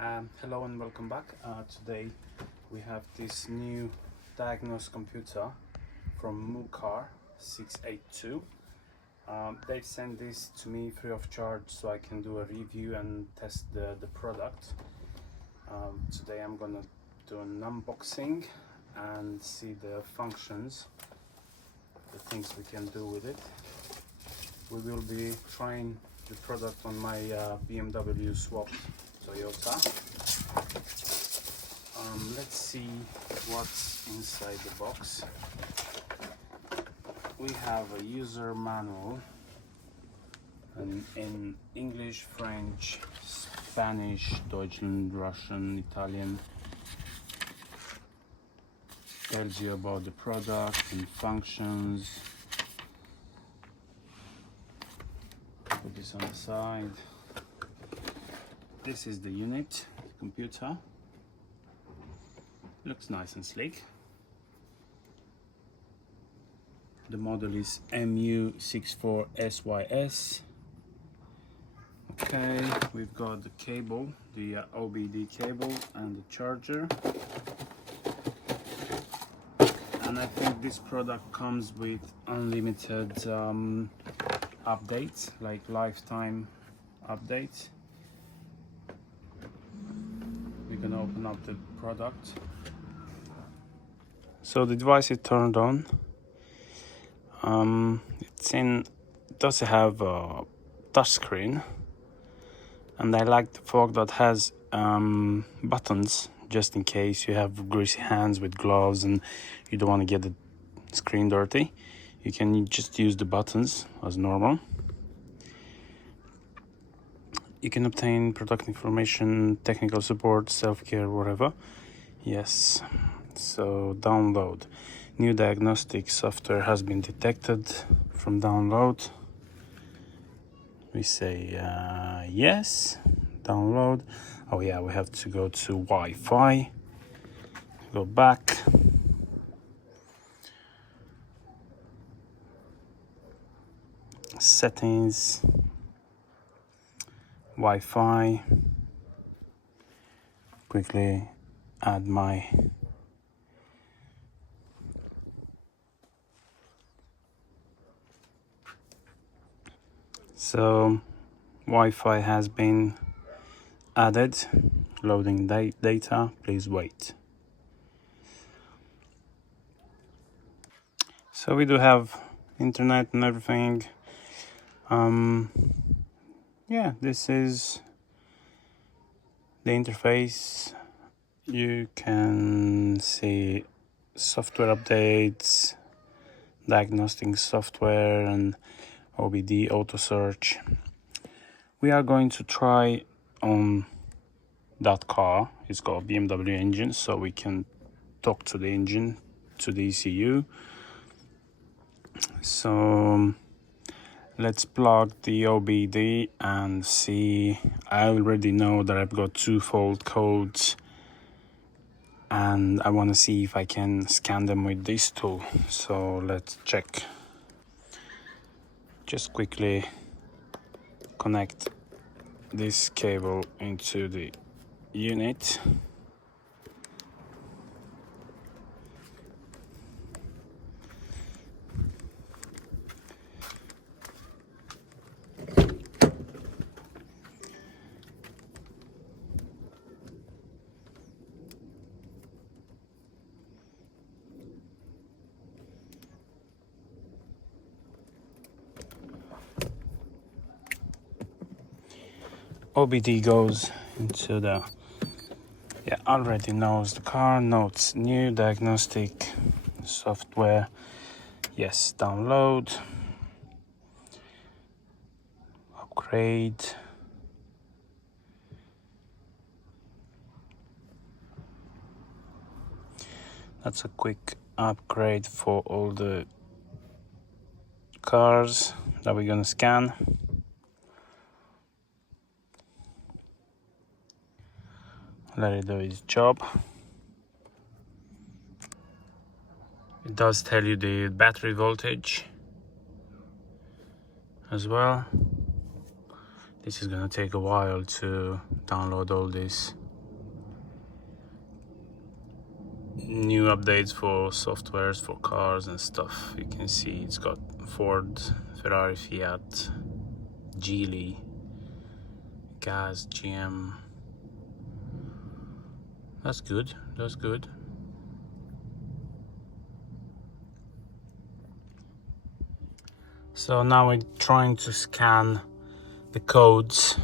Hello and welcome back. Today we have this new diagnostic computer from MUCAR 682. They've sent this to me free of charge so I can do a review and test the product. Today I'm gonna do an unboxing and see the functions, the things we can do with it. We will be trying the product on my BMW swapped Toyota. Let's see what's inside the box. We have a user manual in English, French, Spanish, Deutschland, Russian, Italian. Tells you about the product and functions. Put this on the side. This is the unit, computer. Looks nice and sleek. The model is MU64SYS. Okay, we've got the cable, the OBD cable and the charger. And I think this product comes with unlimited updates, like lifetime updates. We're gonna open up the product. So the device is turned on. It does have a touch screen, and I like the fact that has buttons just in case you have greasy hands with gloves and you don't want to get the screen dirty. You can just use the buttons as normal. You can obtain product information, technical support, self-care, whatever. Yes. So download. New diagnostic software has been detected from download. We say yes. Download. Oh yeah, we have to go to Wi-Fi. Go back. Settings. Wi-Fi. Quickly add my Wi-Fi has been added. Loading data, please wait. So we do have internet and everything. Yeah, this is the interface. You can see software updates, diagnostic software, and OBD auto search. We are going to try on that car. It's got a BMW engine, so we can talk to the engine, to the ECU. So let's plug the OBD and see. I already know that I've got two fault codes, and I want to see if I can scan them with this tool. So let's check. Just quickly connect this cable into the unit. OBD goes into the, already knows the car, notes new diagnostic software. Yes, download, upgrade. That's a quick upgrade for all the cars that we're gonna scan. Let it do its job. It does tell you the battery voltage as well. This is gonna take a while to download all this new updates for softwares for cars and stuff. You can see it's got Ford, Ferrari, Fiat, Geely, Gas, GM. That's good, that's good. So now we're trying to scan the codes.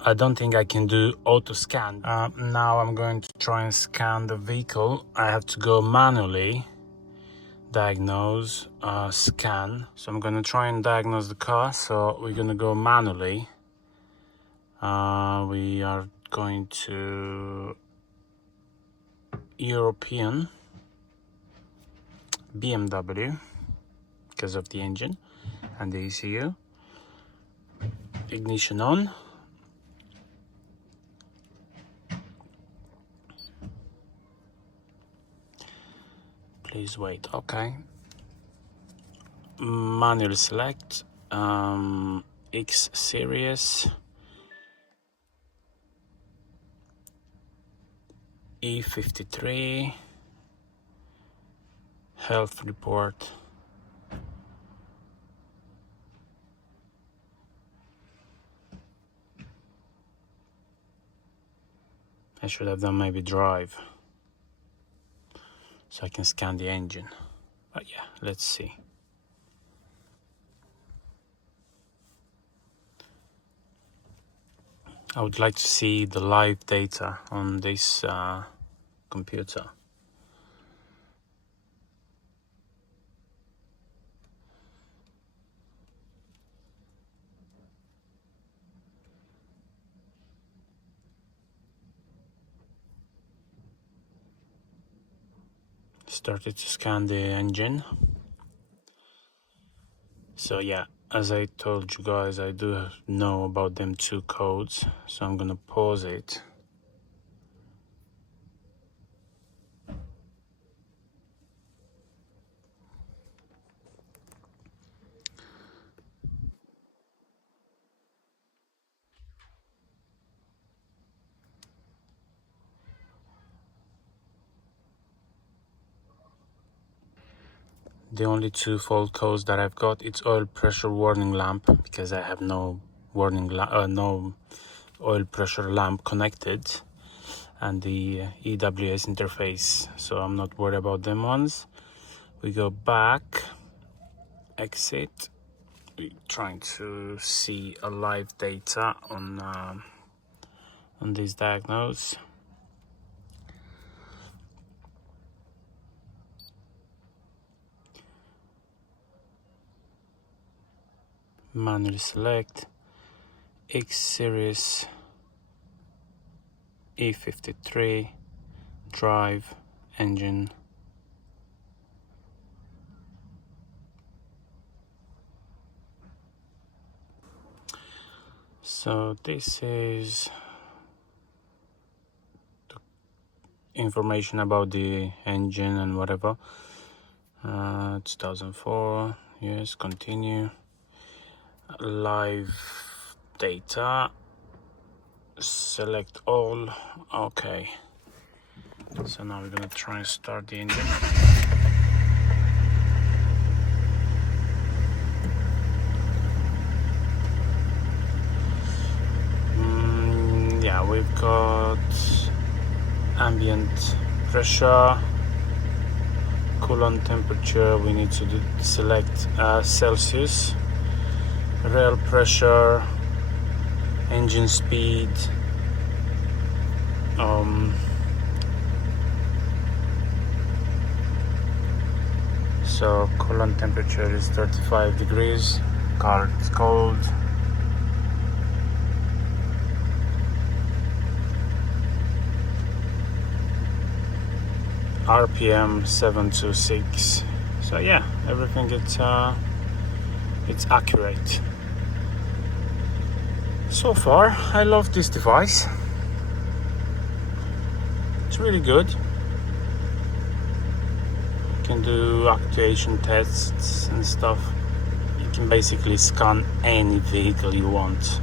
I don't think I can do auto scan. Now I'm going to try and scan the vehicle. I have to go manually, diagnose, scan. So I'm gonna try and diagnose the car. So we're gonna go manually. We are going to European BMW because of the engine and the ECU. Ignition on. Please wait. Okay. Manual select. X series. E53. Health report. I should have done maybe drive, so I can scan the engine. But yeah, let's see. I would like to see the live data on this computer. Started to scan the engine. So yeah, as I told you guys, I do know about them two codes, so I'm gonna pause it. The only two fault codes that I've got, it's oil pressure warning lamp, because I have no warning no oil pressure lamp connected, and the EWS interface, so I'm not worried about them ones. We go back, exit. We're trying to see a live data on this diagnose. Manually select X series E53 drive engine. So this is the information about the engine and whatever. 2004, yes, continue. Live data, select all. Okay, so now we're gonna try and start the engine. Yeah, we've got ambient pressure, coolant temperature. We need to select Celsius, rail pressure, engine speed, so coolant temperature is 35 degrees, car is cold. RPM 726. So yeah, everything it's accurate. So far, I love this device. It's really good. You can do actuation tests and stuff. You can basically scan any vehicle you want.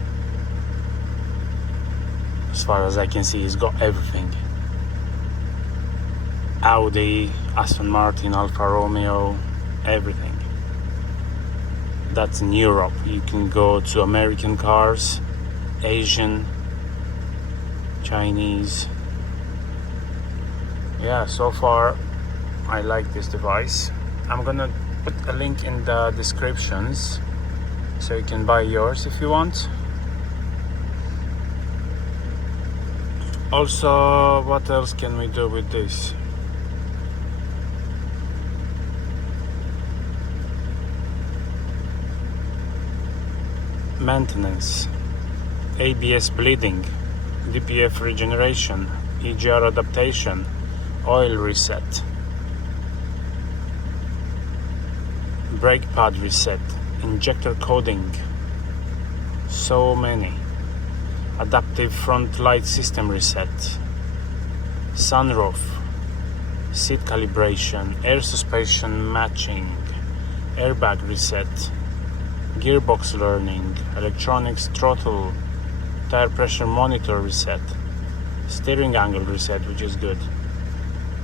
As far as I can see, it's got everything. Audi, Aston Martin, Alfa Romeo, everything. That's in Europe. You can go to American cars, Asian, Chinese. Yeah, so far I like this device. I'm gonna put a link in the descriptions so you can buy yours if you want. Also, what else can we do with this? Maintenance, ABS bleeding, DPF regeneration, EGR adaptation, oil reset, brake pad reset, injector coding, so many. Adaptive front light system reset, sunroof, seat calibration, air suspension matching, airbag reset, gearbox learning, electronics throttle, tire pressure monitor reset, steering angle reset, which is good,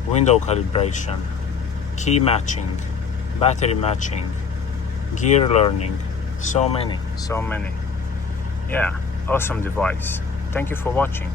window calibration, key matching, battery matching, gear learning, so many. Yeah, awesome device. Thank you for watching.